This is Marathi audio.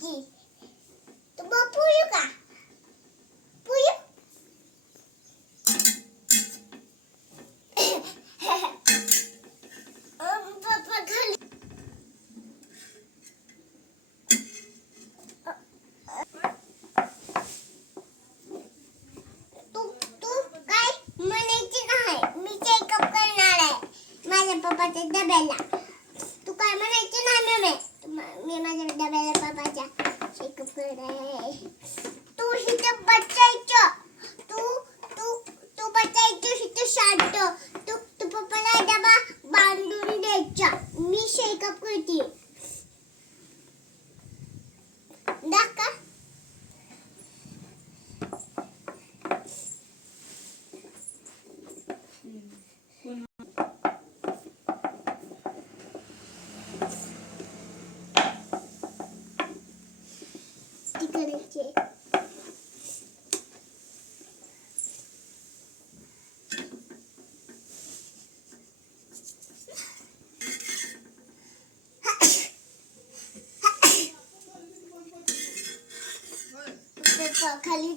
भाजी तुम्हाला पुरू का पुरू पप्पा खाली तू तू काय म्हणायची नाही मी चेकअप करणार आहे माझ्या पप्पाच्या डब्याला तू काय म्हणायची नाही मी माझ्या डब्याला पप्पाच्या चेकअप करणार आहे तू इथं बचायचं तू तू तू बचायचं इथं शांत तू तू पप्पाला डबा बांधून द्यायचा मी चेकअप करते दाखा तिकडचे खाली